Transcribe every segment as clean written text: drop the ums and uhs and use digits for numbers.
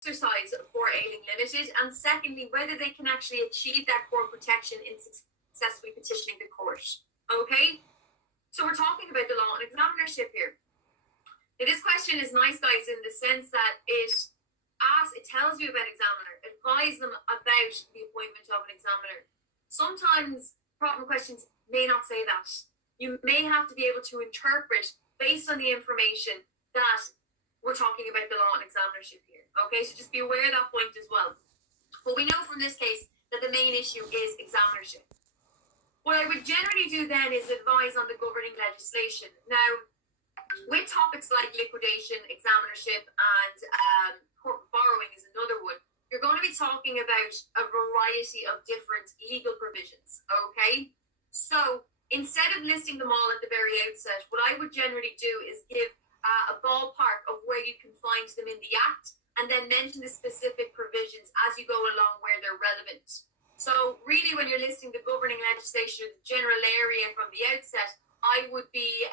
exercise for Ailing Limited, and secondly, whether they can actually achieve that core protection in successfully petitioning the court. Okay? So we're talking about the law on examinership here. Now, this question is nice, guys, in the sense that it tells you about examiner, advise them about the appointment of an examiner. Sometimes problem questions may not say that. You may have to be able to interpret based on the information that we're talking about the law on examinership here. Okay, so just be aware of that point as well. But we know from this case that the main issue is examinership. What I would generally do then is advise on the governing legislation. Now, with topics like liquidation, examinership, and corporate borrowing is another one, you're going to be talking about a variety of different legal provisions, okay? So instead of listing them all at the very outset, what I would generally do is give a ballpark of where you can find them in the Act, and then mention the specific provisions as you go along where they're relevant. So really, when you're listing the governing legislation, the general area from the outset, I would be,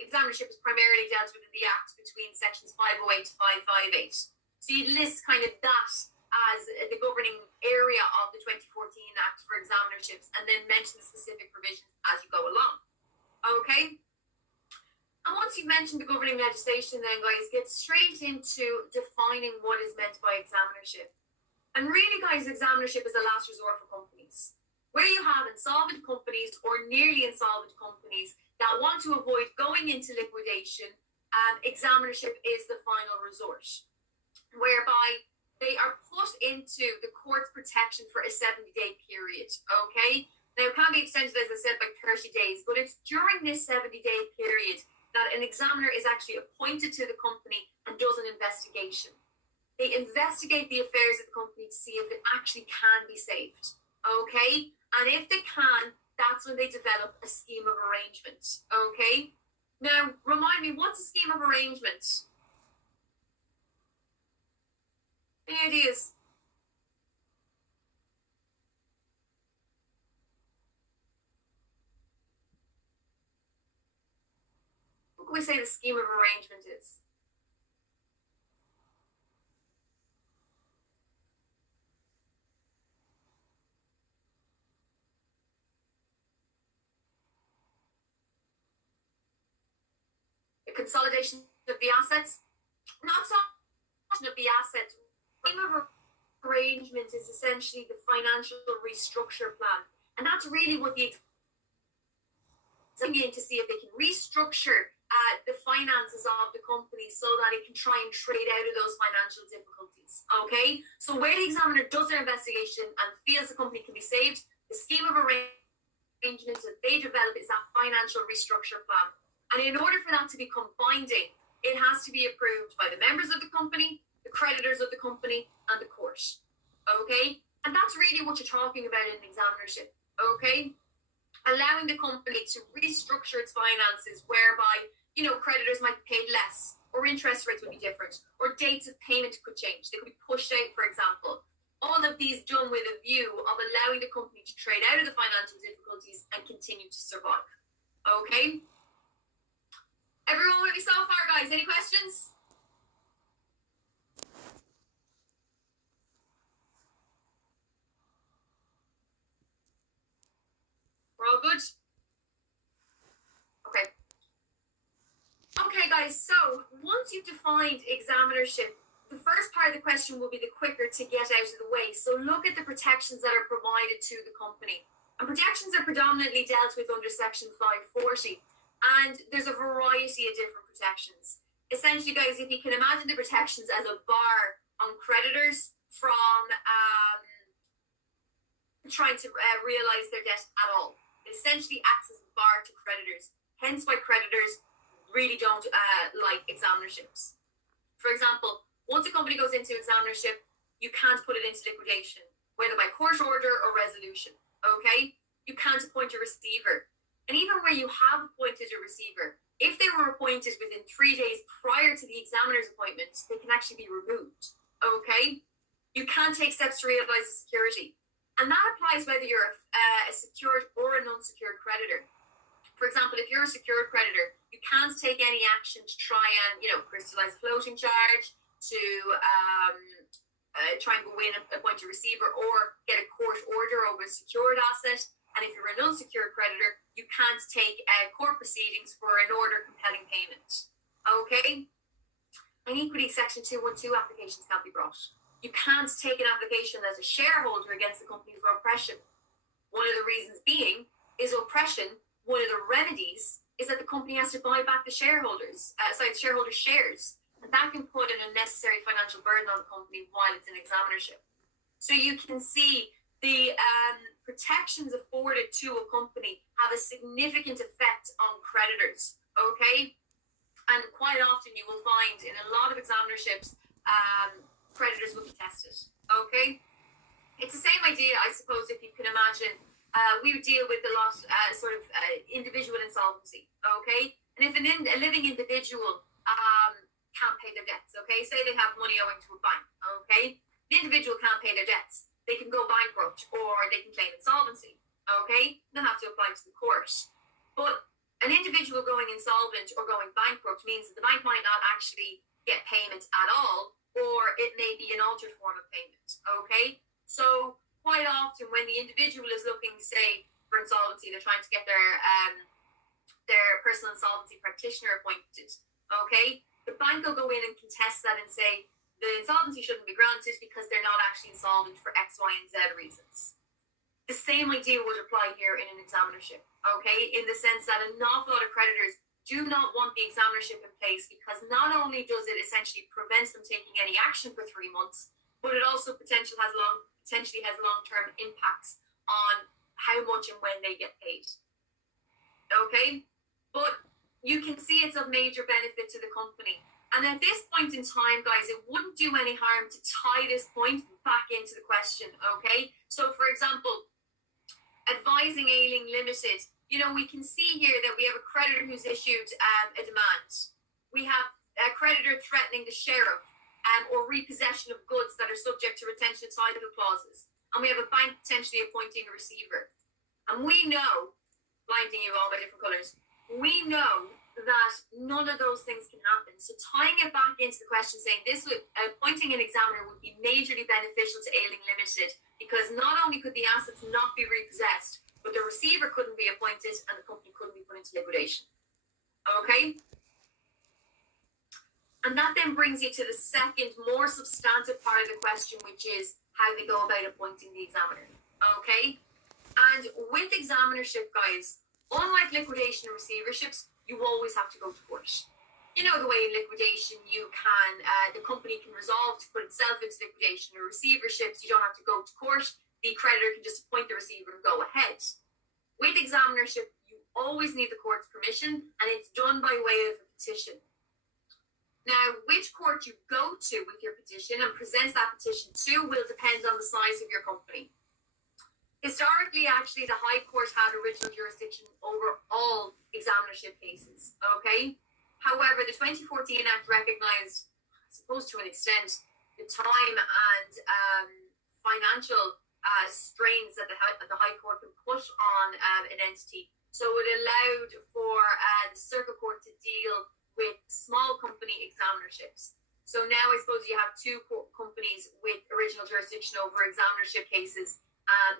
examinership is primarily dealt with in the Act between sections 508 to 558. So you'd list kind of that as the governing area of the 2014 Act for examinerships, and then mention the specific provisions as you go along. Okay? And once you've mentioned the governing legislation, then, guys, get straight into defining what is meant by examinership. And really, guys, examinership is a last resort for companies. Where you have insolvent companies or nearly insolvent companies that want to avoid going into liquidation, examinership is the final resort, whereby they are put into the court's protection for a 70-day period, okay? Now, it can be extended, as I said, by 30 days, but it's during this 70-day period that an examiner is actually appointed to the company and does an investigation. They investigate the affairs of the company to see if it actually can be saved, okay? And if they can, that's when they develop a scheme of arrangement, okay? Now, remind me, what's a scheme of arrangement? Any ideas? What can we say the scheme of arrangement is? A consolidation of the assets? Not so much of the assets. Scheme of arrangement is essentially the financial restructure plan. And that's really what the in to see if they can restructure the finances of the company so that it can try and trade out of those financial difficulties. Okay? So where the examiner does their investigation and feels the company can be saved, the scheme of arrangement that they develop is that financial restructure plan. And in order for that to become binding, it has to be approved by the members of the company, the creditors of the company, and the court. Okay? And that's really what you're talking about in examinership. Okay? Allowing the company to restructure its finances whereby, creditors might be paid less, or interest rates would be different, or dates of payment could change. They could be pushed out, for example. All of these done with a view of allowing the company to trade out of the financial difficulties and continue to survive. Okay? Everyone with me so far, guys? Any questions? We're all good? Okay. Okay, guys, so once you've defined examinership, the first part of the question will be the quicker to get out of the way. So look at the protections that are provided to the company. And protections are predominantly dealt with under Section 540. And there's a variety of different protections. Essentially, guys, if you can imagine the protections as a bar on creditors from trying to realize their debt at all. It essentially acts as a bar to creditors. Hence why creditors really don't like examinerships. For example, once a company goes into examinership, you can't put it into liquidation, whether by court order or resolution, okay? You can't appoint a receiver. And even where you have appointed a receiver, if they were appointed within 3 days prior to the examiner's appointment, they can actually be removed, okay? You can't take steps to realize the security. And that applies whether you're a secured or an unsecured creditor. For example, if you're a secured creditor, you can't take any action to try and, crystallize a floating charge, to try and go in and appoint a receiver or get a court order over a secured asset. And if you're an unsecured creditor, you can't take court proceedings for an order compelling payment. Okay? And equally, Section 212 applications can't be brought. You can't take an application as a shareholder against the company for oppression. One of the reasons being is oppression. One of the remedies is that the company has to buy back the shareholders' shares. And that can put an unnecessary financial burden on the company while it's in examinership. So you can see the protections afforded to a company have a significant effect on creditors, okay? And quite often you will find in a lot of examinerships, creditors will be tested, okay? It's the same idea, I suppose, if you can imagine. We would deal with a lot individual insolvency, okay? And if a living individual can't pay their debts, okay? Say they have money owing to a bank, okay? The individual can't pay their debts. They can go bankrupt or they can claim insolvency, okay? They'll have to apply to the court. But an individual going insolvent or going bankrupt means that the bank might not actually get payment at all, or it may be an altered form of payment, okay? So quite often when the individual is looking, say, for insolvency, they're trying to get their personal insolvency practitioner appointed, okay? The bank will go in and contest that and say the insolvency shouldn't be granted because they're not actually insolvent for X, Y, and Z reasons. The same idea would apply here in an examinership, okay? In the sense that an awful lot of creditors do not want the examinership in place because not only does it essentially prevent them taking any action for 3 months, but it also potentially has long-term impacts on how much and when they get paid. Okay? But you can see it's of major benefit to the company. And at this point in time, guys, it wouldn't do any harm to tie this point back into the question, okay? So, for example, advising Ailing Limited, we can see here that we have a creditor who's issued a demand. We have a creditor threatening the sheriff or repossession of goods that are subject to retention title clauses. And we have a bank potentially appointing a receiver. And we know, blinding you all by different colours, we know that none of those things can happen. So tying it back into the question, saying appointing an examiner would be majorly beneficial to Ailing Limited because not only could the assets not be repossessed, but the receiver couldn't be appointed and the company couldn't be put into liquidation. Okay? And that then brings you to the second, more substantive part of the question, which is how they go about appointing the examiner. Okay? And with examinership, guys, unlike liquidation and receiverships, you always have to go to court. You know the way in liquidation the company can resolve to put itself into liquidation, or receiverships, you don't have to go to court. The creditor can just appoint the receiver and go ahead. With examinership, you always need the court's permission, and it's done by way of a petition. Now, which court you go to with your petition and present that petition to will depend on the size of your company. Historically, actually, the High Court had original jurisdiction over all examinership cases, okay? However, the 2014 Act recognised, I suppose to an extent, the time and financial strains that the High Court can put on an entity. So it allowed for the Circuit Court to deal with small company examinerships. So now I suppose you have two companies with original jurisdiction over examinership cases,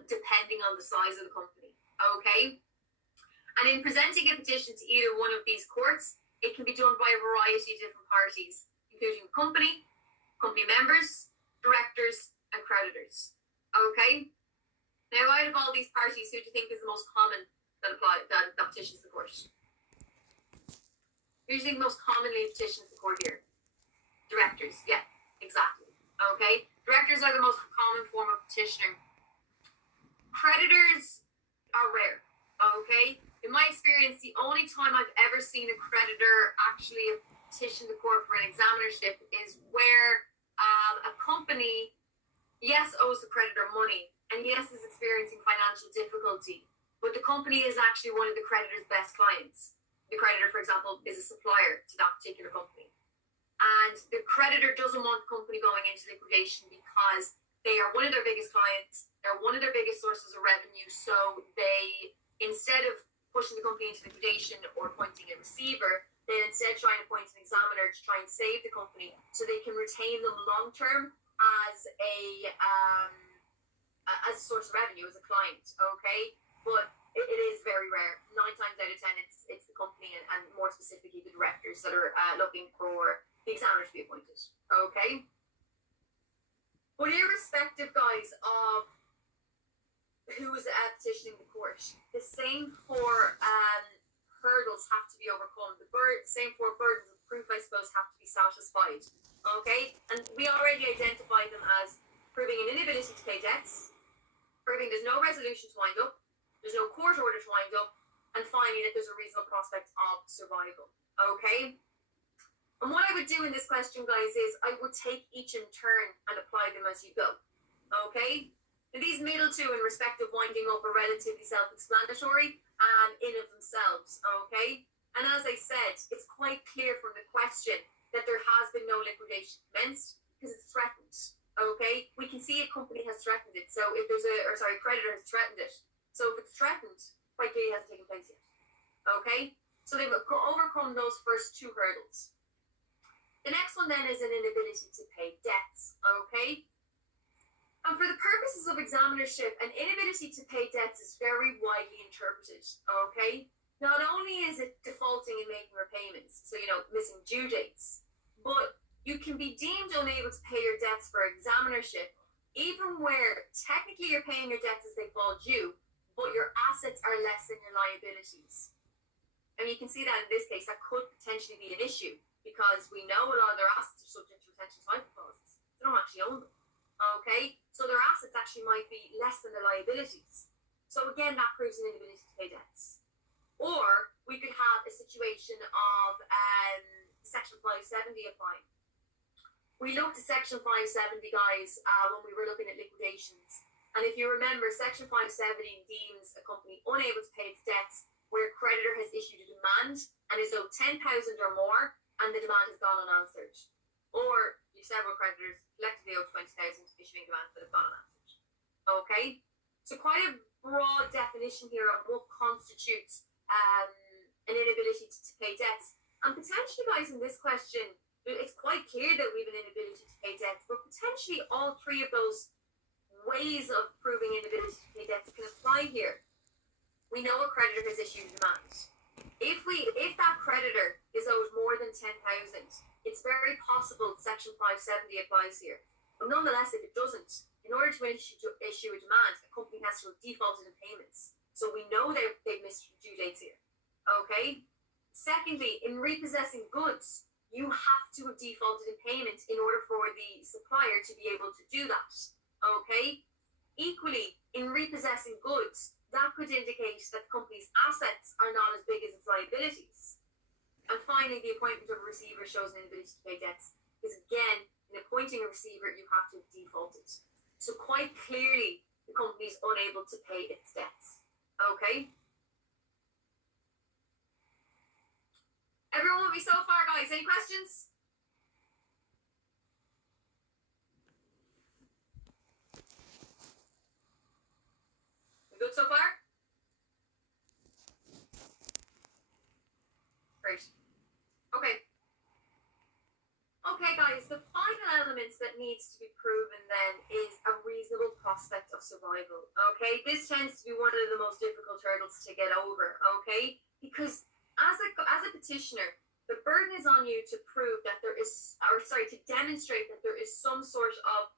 depending on the size of the company, okay? And in presenting a petition to either one of these courts, it can be done by a variety of different parties, including company members, directors, and creditors, okay? Now, out of all these parties, who do you think is the most common that petitions the court? Who do you think most commonly petitions the court here? Directors, yeah, exactly, okay? Directors are the most common form of petitioner. Creditors are rare, okay? In my experience, the only time I've ever seen a creditor actually petition the court for an examinership is where a company, yes, owes the creditor money, and yes, is experiencing financial difficulty, but the company is actually one of the creditor's best clients. The creditor, for example, is a supplier to that particular company. And the creditor doesn't want the company going into liquidation because they are one of their biggest clients, they're one of their biggest sources of revenue, so they, instead of pushing the company into liquidation or appointing a receiver, they instead try and appoint an examiner to try and save the company so they can retain them long term as a source of revenue, as a client. Okay, but it is very rare. 9 times out of 10, it's the company and more specifically the directors that are looking for the examiner to be appointed. Okay, but irrespective, guys, of who is petitioning the court, the same four hurdles have to be overcome. The same four burdens of proof, I suppose, have to be satisfied. Okay, and we already identified them as proving an inability to pay debts, proving there's no resolution to wind up, there's no court order to wind up, and finally that there's a reasonable prospect of survival. Okay, and what I would do in this question, guys, is I would take each in turn and apply them as you go. Okay, and these middle two in respect of winding up are relatively self-explanatory in of themselves. Okay, and as I said, it's quite clear from the question that there has been no liquidation commenced because it's threatened. Okay, we can see a company has threatened it. So if there's creditor has threatened it. So if it's threatened, quite clearly it hasn't taken place yet. Okay, so they've overcome those first two hurdles. The next one then is an inability to pay debts. Okay, and for the purposes of examinership, an inability to pay debts is very widely interpreted. Okay, not only is it defaulting and making repayments, so missing due dates, but you can be deemed unable to pay your debts for examinership, even where technically you're paying your debts as they fall due, but your assets are less than your liabilities. And you can see that in this case, that could potentially be an issue because we know a lot of their assets are subject to retention title clauses. They don't actually own them. Okay, so their assets actually might be less than their liabilities. So again, that proves an inability to pay debts. Or we could have a situation of Section 570 applying. We looked at Section 570, guys, when we were looking at liquidations. And if you remember, Section 570 deems a company unable to pay its debts where a creditor has issued a demand and is owed 10,000 or more, and the demand has gone unanswered. Or you several creditors collectively owe 20,000 issuing demands that have gone unanswered. Okay? So quite a broad definition here of what constitutes an inability to pay debts. And potentially, guys, in this question, it's quite clear that we have an inability to pay debts, but potentially all three of those ways of proving inability to pay debts can apply here. We know a creditor has issued a demand. If that creditor is owed more than 10,000, it's very possible Section 570 applies here. But nonetheless, if it doesn't, in order to issue a demand, a company has to have defaulted in payments. So we know they've missed due dates here. Okay? Secondly, in repossessing goods, you have to have defaulted in payment in order for the supplier to be able to do that. Okay? Equally, in repossessing goods, that could indicate that the company's assets are not as big as its liabilities. And finally, the appointment of a receiver shows an inability to pay debts. Because again, in appointing a receiver, you have to have defaulted. So quite clearly, the company is unable to pay its debts. Okay? Everyone with me so far, guys? Any questions? We good so far? Great. Okay. Okay, guys, the final elements that needs to be proven then is a reasonable prospect of survival. Okay, this tends to be one of the most difficult hurdles to get over. Okay, because as a petitioner, the burden is on you to prove that to demonstrate that there is some sort of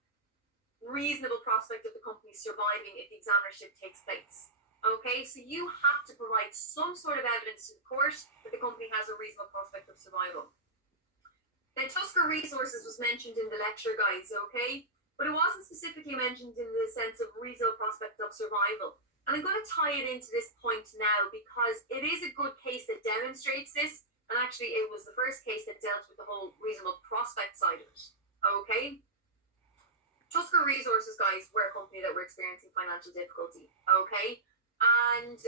reasonable prospect of the company surviving if the examinership takes place. Okay, so you have to provide some sort of evidence to the court that the company has a reasonable prospect of survival. Now, Tusker Resources was mentioned in the lecture, guys, okay? But it wasn't specifically mentioned in the sense of reasonable prospect of survival. And I'm going to tie it into this point now because it is a good case that demonstrates this. And actually, it was the first case that dealt with the whole reasonable prospect side of it. Okay? Tusker Resources, guys, were a company that were experiencing financial difficulty. Okay? And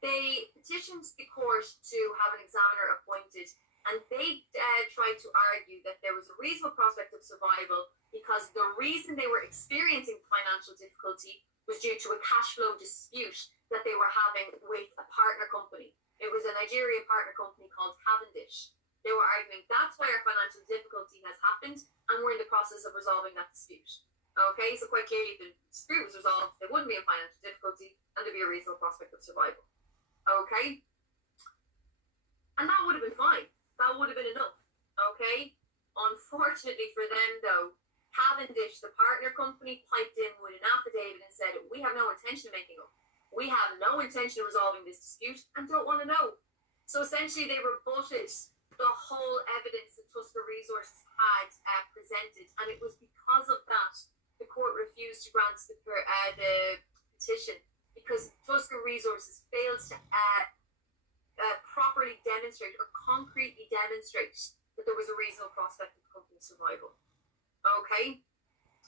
they petitioned the court to have an examiner appointed. And they tried to argue that there was a reasonable prospect of survival because the reason they were experiencing financial difficulty was due to a cash flow dispute that they were having with a partner company. It was a Nigerian partner company called Cavendish. They were arguing that's why our financial difficulty has happened, and we're in the process of resolving that dispute. Okay, so quite clearly, if the dispute was resolved, they wouldn't be in financial difficulty, and there'd be a reasonable prospect of survival. Okay, and that would have been fine. That would have been enough. Okay, unfortunately for them, though, Cavendish, the partner company, piped in with an affidavit and said, "We have no intention of making up. We have no intention of resolving this dispute and don't want to know." So essentially, they rebutted the whole evidence that Tusker Resources had presented, and it was because of that the court refused to grant the petition, because Tusker Resources failed to properly demonstrate or concretely demonstrate that there was a reasonable prospect of the company's survival. Okay,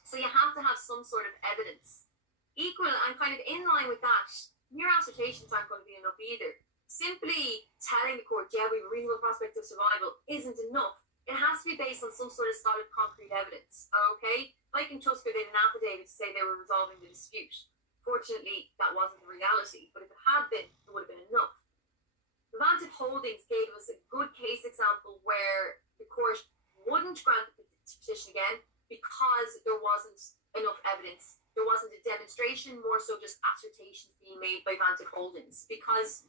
so you have to have some sort of evidence. Equal and kind of in line with that, mere assertions aren't going to be enough either. Simply telling the court, yeah, we have a reasonable prospect of survival, isn't enough. It has to be based on some sort of solid, concrete evidence. Okay? Like in Tusker, they had an affidavit to say they were resolving the dispute. Fortunately, that wasn't the reality, but if it had been, it would have been enough. Vantive Holdings gave us a good case example where the court wouldn't grant the petition again because there wasn't enough evidence. There wasn't a demonstration, more so just assertions being made by Vantive Holdings, because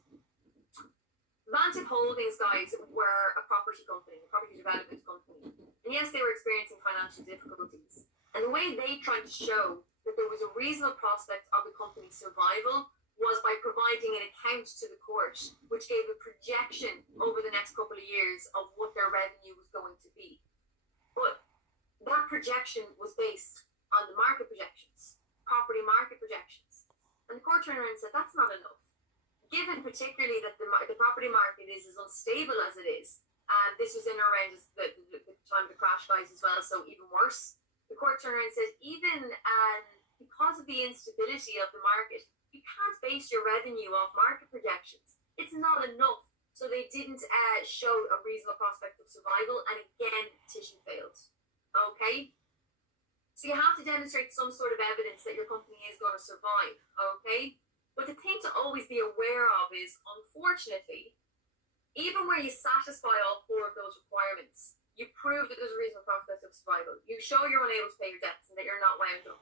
Vantive Holdings, guys, were a property company, a property development company. And yes, they were experiencing financial difficulties. And the way they tried to show that there was a reasonable prospect of the company's survival was by providing an account to the court, which gave a projection over the next couple of years of what their revenue was going to be. But that projection was based on the market projections, property market projections. And the court turned around and said, that's not enough. Given particularly that the property market is as unstable as it is, and this was in or around the time of the crash, guys, as well, so even worse, the court turned around and said, even because of the instability of the market, you can't base your revenue off market projections. It's not enough. So they didn't show a reasonable prospect of survival, and again, the petition failed. Okay? So you have to demonstrate some sort of evidence that your company is going to survive. Okay? But the thing to always be aware of is, unfortunately, even where you satisfy all four of those requirements, you prove that there's a reasonable prospect of survival. You show you're unable to pay your debts and that you're not wound up.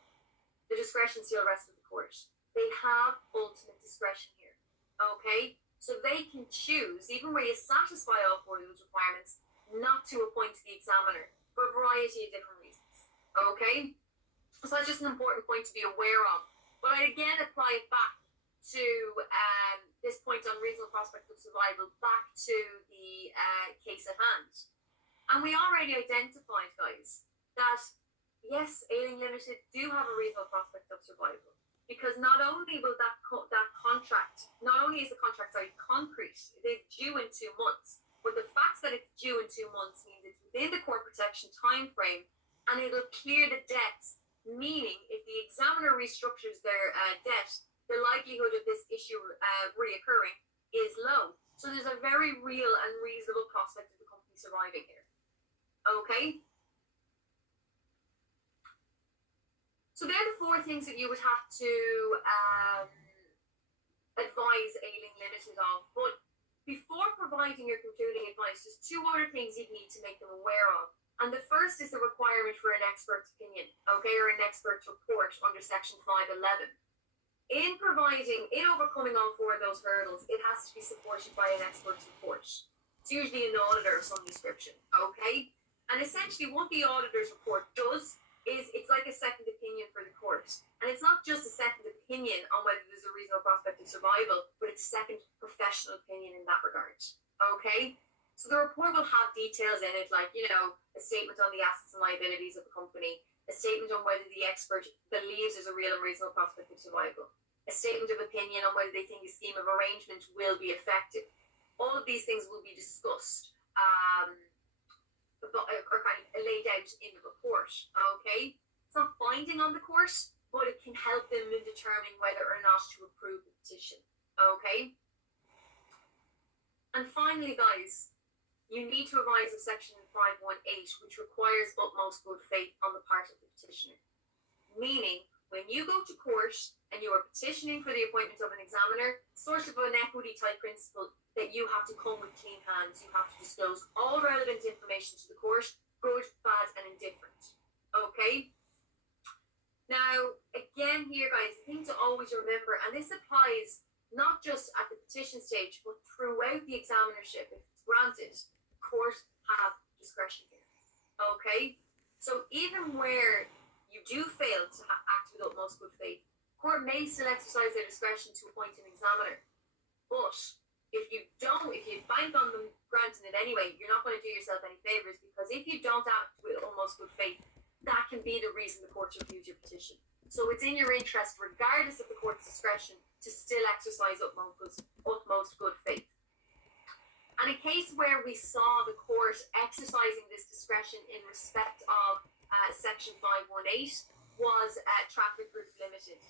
The discretion still rests with the court. They have ultimate discretion here. Okay? So they can choose, even where you satisfy all four of those requirements, not to appoint the examiner for a variety of different reasons. Okay? So that's just an important point to be aware of. But I again apply it back to this point on reasonable prospect of survival, back to the case at hand. And we already identified, guys, that yes, Ailing Limited do have a reasonable prospect of survival, because not only will that contract, not only is the contract concrete, it's due in 2 months, but the fact that it's due in 2 months means it's within the court protection time frame, and it'll clear the debts, meaning if the examiner restructures their debt, the likelihood of this issue reoccurring is low. So there's a very real and reasonable prospect of the company surviving here. Okay? So they're the 4 things that you would have to advise Ailing Limited of. But before providing your concluding advice, there's 2 other things you need to make them aware of. And the first is the requirement for an expert's opinion, okay, or an expert's report under Section 511. In overcoming all 4 of those hurdles, it has to be supported by an expert's report. It's usually an auditor of some description, okay? And essentially what the auditor's report does is it's like a second opinion for the court. And it's not just a second opinion on whether there's a reasonable prospect of survival, but it's a second professional opinion in that regard, okay? So the report will have details in it, like, a statement on the assets and liabilities of the company, a statement on whether the expert believes there's a real and reasonable prospect of survival, a statement of opinion on whether they think a scheme of arrangement will be effective. All of these things will be discussed or kind of laid out in the report, okay? It's not binding on the court, but it can help them in determining whether or not to approve the petition, okay? And finally, guys, you need to advise of Section 518, which requires utmost good faith on the part of the petitioner. Meaning, when you go to court and you are petitioning for the appointment of an examiner, sort of an equity type principle that you have to come with clean hands. You have to disclose all relevant information to the court, good, bad, and indifferent. Okay? Now, again here, guys, the thing to always remember, and this applies not just at the petition stage, but throughout the examinership, if it's granted, court have discretion here. Okay? So even where you do fail to act with utmost good faith, court may still exercise their discretion to appoint an examiner. But if you bank on them granting it anyway, you're not going to do yourself any favours, because if you don't act with utmost good faith, that can be the reason the courts refuse your petition. So it's in your interest, regardless of the court's discretion, to still exercise utmost good faith. And a case where we saw the court exercising this discretion in respect of Section 518 was Traffic Group Limited.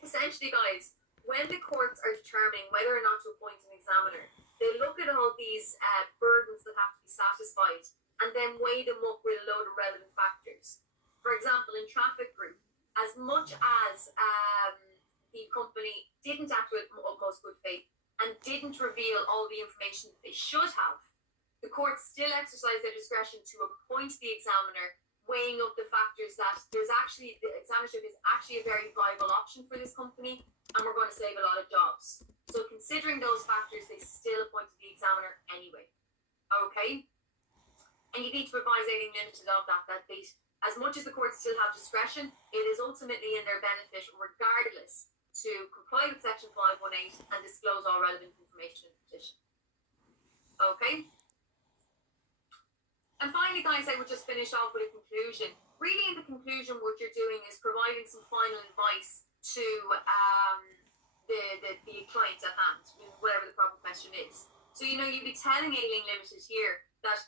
Essentially, guys, when the courts are determining whether or not to appoint an examiner, they look at all these burdens that have to be satisfied and then weigh them up with a load of relevant factors. For example, in Traffic Group, as much as the company didn't act with utmost good faith and didn't reveal all the information that they should have, the courts still exercise their discretion to appoint the examiner, weighing up the factors that the examinership is actually a very viable option for this company, and we're going to save a lot of jobs. So considering those factors, they still appointed the examiner anyway. Okay? And you need to advise anything limited of that they, as much as the courts still have discretion, it is ultimately in their benefit, regardless, to comply with Section 518 and disclose all relevant information in the petition. Okay? And finally, guys, I would just finish off with a conclusion. Really, in the conclusion, what you're doing is providing some final advice to the client at hand, whatever the proper question is. So, you'd be telling Ailing Limited here that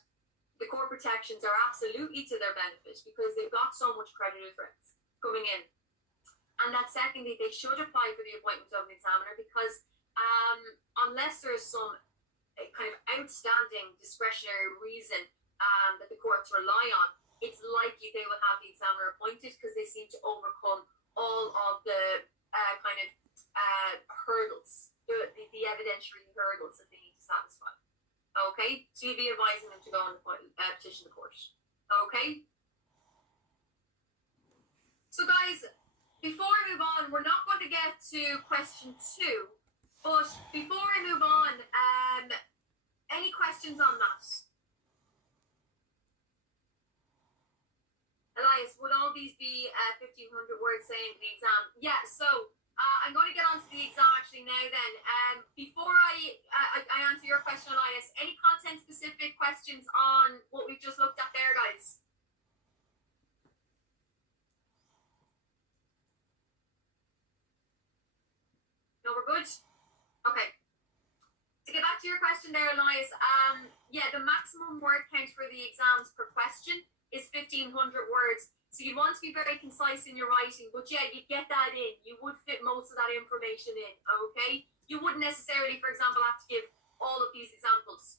the core protections are absolutely to their benefit because they've got so much creditor threats coming in. And that secondly, they should apply for the appointment of an examiner because unless there's some kind of outstanding discretionary reason that the courts rely on, it's likely they will have the examiner appointed because they seem to overcome all of the hurdles, the evidentiary hurdles that they need to satisfy. Okay, so you'd be advising them to go and petition the court. Okay. So guys, before I move on, we're not going to get to question 2, but before I move on, any questions on that? Elias, would all these be 1,500 words saying the exam? Yeah, so I'm going to get on to the exam actually now then. Before I answer your question, Elias, any content-specific questions on what we've just looked at there, guys? No, we're good? Okay. To get back to your question there, Elias, yeah, the maximum word count for the exams per question is 1,500 words. So you want to be very concise in your writing, but yeah, you get that in. You would fit most of that information in, okay? You wouldn't necessarily, for example, have to give all of these examples.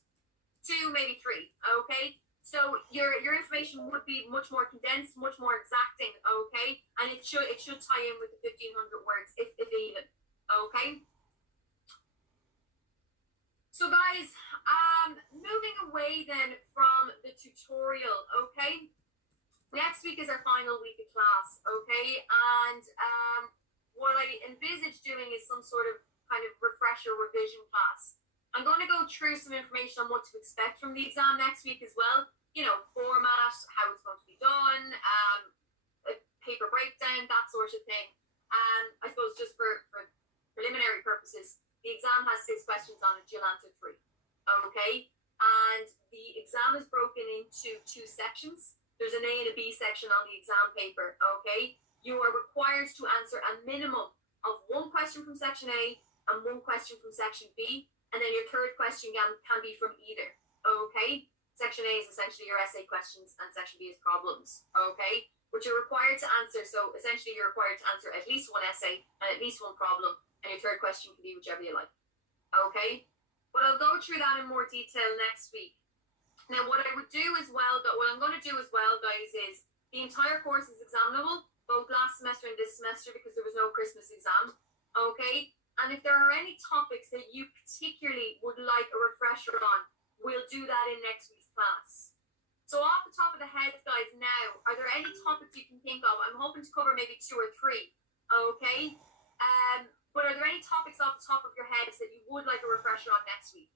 2, maybe 3, okay? So your information would be much more condensed, much more exacting, okay? And it should tie in with the 1,500 words, if even, okay? So guys, moving away then from the tutorial, okay? Next week is our final week of class, okay? And what I envisage doing is some sort of kind of refresher revision class. I'm going to go through some information on what to expect from the exam next week as well. Format, how it's going to be done, a paper breakdown, that sort of thing. I suppose just for preliminary purposes, the exam has 6 questions on it. You'll answer 3, okay? And the exam is broken into 2 sections. There's an A and a B section on the exam paper, okay? You are required to answer a minimum of 1 question from section A and 1 question from section B, and then your third question can be from either, okay? Section A is essentially your essay questions, and section B is problems, okay? But you're required to answer, so essentially you're required to answer at least 1 essay and at least 1 problem, and your third question can be whichever you like, okay? But I'll go through that in more detail next week. Now, what I'm going to do as well, guys, is the entire course is examinable. both last semester and this semester because there was no Christmas exam. Okay? And if there are any topics that you particularly would like a refresher on, we'll do that in next week's class. So off the top of the heads, guys, now, are there any topics you can think of? I'm hoping to cover maybe 2 or 3. Okay? But are there any topics off the top of your heads that you would like a refresher on next week?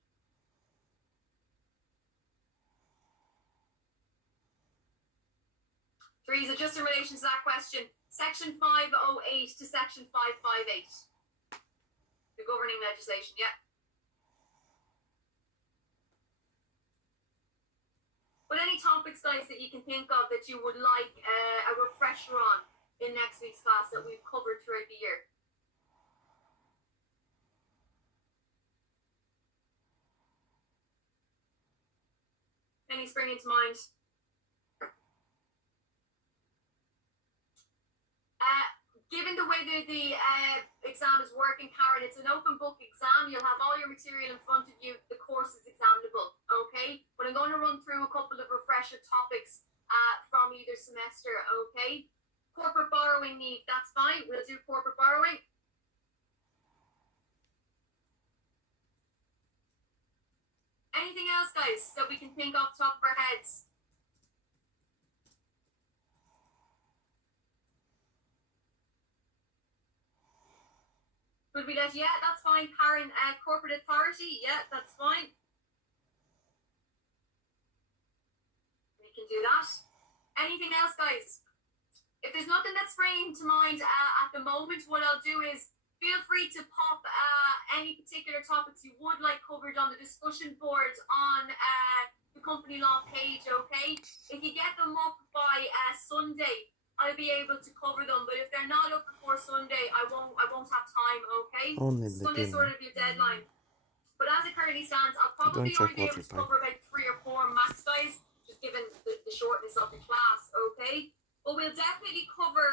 Teresa, just in relation to that question, Section 508 to Section 558. The governing legislation, yeah. But any topics, guys, that you can think of that you would like a refresher on in next week's class that we've covered throughout the year? Any spring into mind? Given the way that the exam is working, Karen, it's an open book exam. You'll have all your material in front of you. The course is examinable, okay? But I'm going to run through a couple of refresher topics from either semester, okay? Corporate borrowing need, that's fine. We'll do corporate borrowing. Anything else, guys, that we can think off the top of our heads? Could we let, yeah, that's fine, Karen. Corporate authority, yeah, that's fine. We can do that. Anything else, guys? If there's nothing that's springing to mind at the moment, what I'll do is feel free to pop any particular topics you would like covered on the discussion board on the company law page, okay? If you get them up by Sunday, I'll be able to cover them. But if they're not up before Sunday, I won't have time, okay? Sunday's sort of your deadline. But as it currently stands, I'll probably only be able to cover about 3 or 4 max, guys, just given the shortness of the class, okay? But we'll definitely cover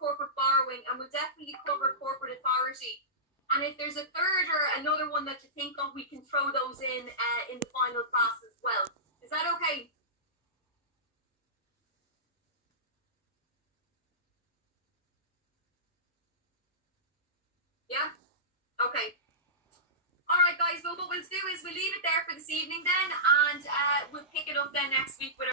corporate borrowing, and we'll definitely cover corporate authority. And if there's a third or another one that you think of, we can throw those in the final class as well. Is that okay? Yeah? Okay. All right, guys. Well, what we'll do is we'll leave it there for this evening then, and we'll pick it up then next week with